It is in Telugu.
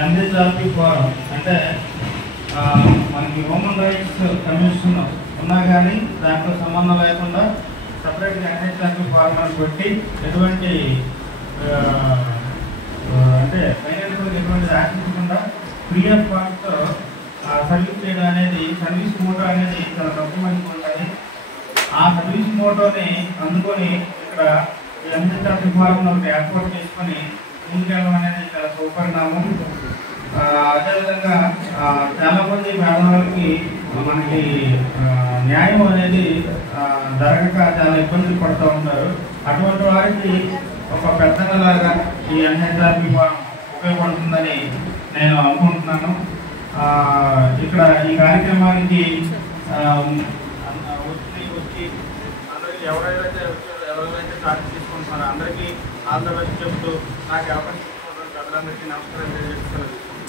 ఎన్హెచ్ఆర్పి ఫోరం అంటే మనకి హ్యూమన్ రైట్స్ కమిషన్ ఉన్నా కానీ దాంట్లో సంబంధం లేకుండా సపరేట్గా ఎన్హెచ్ఆర్పి ఫోరం అని పెట్టి ఎటువంటి అంటే ఫైనాన్షియల్ ఎటువంటి ఆశించకుండా ఫ్రీ ఆఫ్ కాస్ట్తో సర్వీస్ చేయడం అనేది సర్వీస్ మోటో అనేది చాలా తక్కువ మందికి ఉంటుంది. ఆ సర్వీస్ మోటోని అందుకొని ఇక్కడ ఎన్హెచ్ఆర్పి ఫోరం ఒకటి ఏర్పాటు చేసుకొని ముందుకెళ్ళడం అనేది చాలా సుపరిణామం. అదేవిధంగా చాలామంది పేదవాళ్ళకి మనకి న్యాయం అనేది జరగక చాలా ఇబ్బందులు పడుతూ ఉంటారు. అటువంటి వారికి ఒక పెద్దలాగా ఈ ఎన్హెచ్ఆర్పి ఫోరం ఉపయోగపడుతుందని నేను అనుకుంటున్నాను. ఇక్కడ ఈ కార్యక్రమానికి వచ్చి అందరికీ ఎవరైతే సాధి తీసుకుంటున్నారో అందరికీ ఆల్ ద బెస్ట్ చెప్తూ నాకు అవకాశం ఇచ్చినటువంటి ప్రజలందరికీ నమస్కారం తెలియజేస్తున్నాను.